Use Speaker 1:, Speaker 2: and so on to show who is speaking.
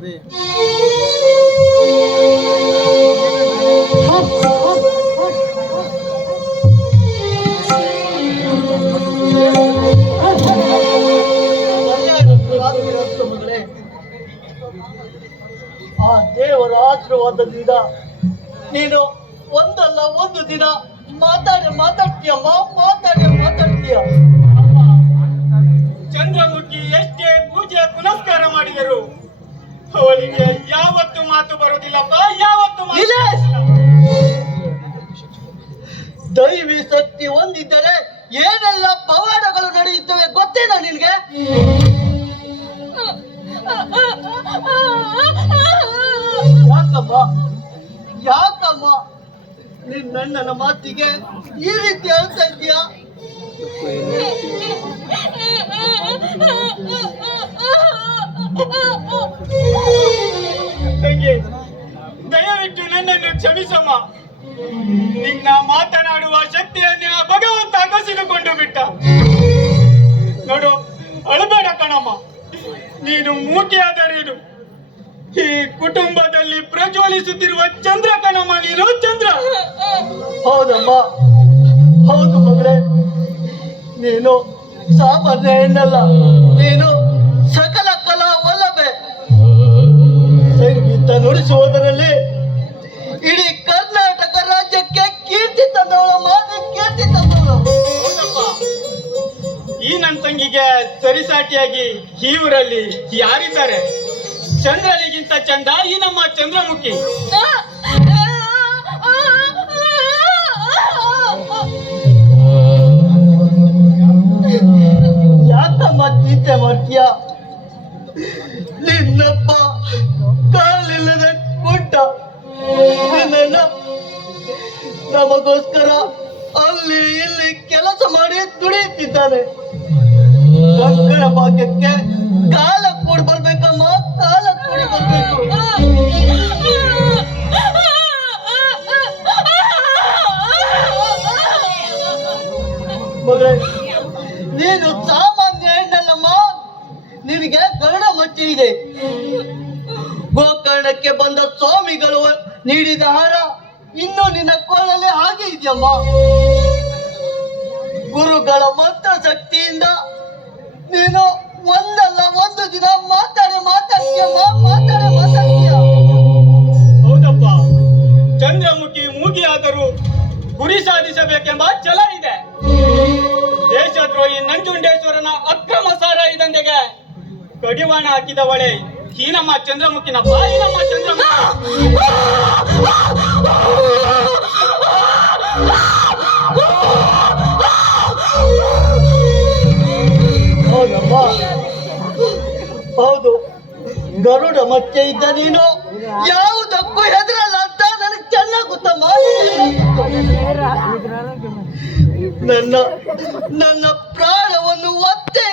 Speaker 1: ಮಾಡ್ರಿ ಆ ದೇವರ ಆಶೀರ್ವಾದದಿಂದ ನೀನು ಒಂದಲ್ಲ ಒಂದು ದಿನ ಮಾತಾಡಿ, ಮಾತಾಡ್ತೀಯ ಮಾತಾಡಿ, ಮಾತಾಡ್ತೀಯ.
Speaker 2: ಚಂದ್ರಮುಖಿ ಎಷ್ಟೇ ಪೂಜೆ ಪುನಸ್ಕಾರ ಮಾಡಿದರು ಅವಳಿಗೆ ಯಾವತ್ತು ಮಾತು ಬರುವುದಿಲ್ಲಪ್ಪ ಯಾವತ್ತು
Speaker 1: ದೈವಿ ಶಕ್ತಿ ಹೊಂದಿದ್ದರೆ ಏನೆಲ್ಲ ಪವಾಡಗಳು ನಡೆಯುತ್ತವೆ ಗೊತ್ತೇನಾ ನಿನ್ಗೆ? ಯಾಕಮ್ಮ? ಯಾಕಮ್ಮ? ನಿನ್ನಣ್ಣನ ಮಾತಿಗೆ ಈ ರೀತಿ ಹೇಳ್ತಾ
Speaker 2: ನಿನ್ನ ಮಾತನಾಡುವ ಶಕ್ತಿಯನ್ನೇ ಭಗವಂತ ಕಸಿದುಕೊಂಡು ಬಿಟ್ಟ. ನೋಡು, ಅಳಬೇಡ ಕಣಮ್ಮ. ನೀನು ಮೂಟಿಯಾದರೇನು ಈ ಕುಟುಂಬದಲ್ಲಿ ಪ್ರಜ್ವಲಿಸುತ್ತಿರುವ ಚಂದ್ರ ಕಣಮ್ಮ, ನೀನು ಚಂದ್ರ.
Speaker 1: ಹೌದಮ್ಮ. ಹೌದು ಮಗಳೇ. ನೀನು ಸಾಮಾನ್ಯ ಹೆಣ್ಣಲ್ಲ. ನೀನು ಸಕಲ ಕಲಾ ವಲ್ಲಭೆ. ಸಂಗೀತ ನುಡಿಸುವುದರಲ್ಲಿ
Speaker 2: ಈ ನನ್ನ ತಂಗಿಗೆ ಸರಿಸಾಟಿಯಾಗಿ ಈ ಊರಲ್ಲಿ ಯಾರಿದ್ದಾರೆ? ಚಂದ್ರನಿಗಿಂತ ಚಂದ, ಈ ನಮ್ಮ ಚಂದ್ರಮುಖಿ.
Speaker 1: ಯಾಕಮ್ಮ ಚಿಂತೆ ಮಾಡ್ತೀಯ ನಿನ್ನಪ್ಪ ಕಾಲಿಲ್ಲದ ಕುಂಟ ನಮಗೋಸ್ಕರ ಅಲ್ಲಿ ಇಲ್ಲಿ ಕೆಲಸ ಮಾಡಿ ದುಡಿಯುತ್ತಿದ್ದಾನೆ. ಮಕ್ಕಳ ಭಾಗ್ಯಕ್ಕೆ ಕಾಲ ಕೂಡಿ ಬರ್ಬೇಕಮ್ಮ ಕಾಲ ಕೂಡಿ ಬರ್ಬೇಕು. ನೀನು ಸಾಮಾನ್ಯ ಹೆಣ್ಣಲ್ಲಮ್ಮ. ನಿನಗೆ ಗರುಡ ಮಚ್ಚಿ ಇದೆ. ಗೋಕರ್ಣಕ್ಕೆ ಬಂದ ಸ್ವಾಮಿಗಳು ನೀಡಿದ ಹಾರ ಇನ್ನು ನಿನ್ನ ಕೊಳ್ಳಲ್ಲಿ ಹಾಗೆ ಇದೆಯಮ್ಮ. ಗುರುಗಳ ಮಂತ್ರ ಶಕ್ತಿಯಿಂದ
Speaker 2: ಮೂಗಿಯಾದರೂ ಗುರಿ ಸಾಧಿಸಬೇಕೆಂಬ ಛಲ ಇದೆ. ದೇಶದ್ರೋಹಿ ನಂಜುಂಡೇಶ್ವರನ ಅಕ್ರಮ ಸಾರಾಯಿದಂತೆಗೆ ಕಡಿವಾಣ ಹಾಕಿದವಳೆ ಹೀನಮ್ಮ ಚಂದ್ರಮುಖಿನ ಬಾಯಿನಮ್ಮ ಈ ನಮ್ಮ ಚಂದ್ರಮುಖಿ.
Speaker 1: ಹೌದಮ್ಮ ಹೌದು. ಗರುಡ ಮತ್ತೆ ಇದ್ದ ನೀನು? ಯಾವುದಕ್ಕೂ ಹೆದರಲ್ಲ ಅಂತ ನನಗೆ ಚೆನ್ನಾಗಿ ನನ್ನ ನನ್ನ ಪ್ರಾಣವನ್ನು ಒತ್ತೆ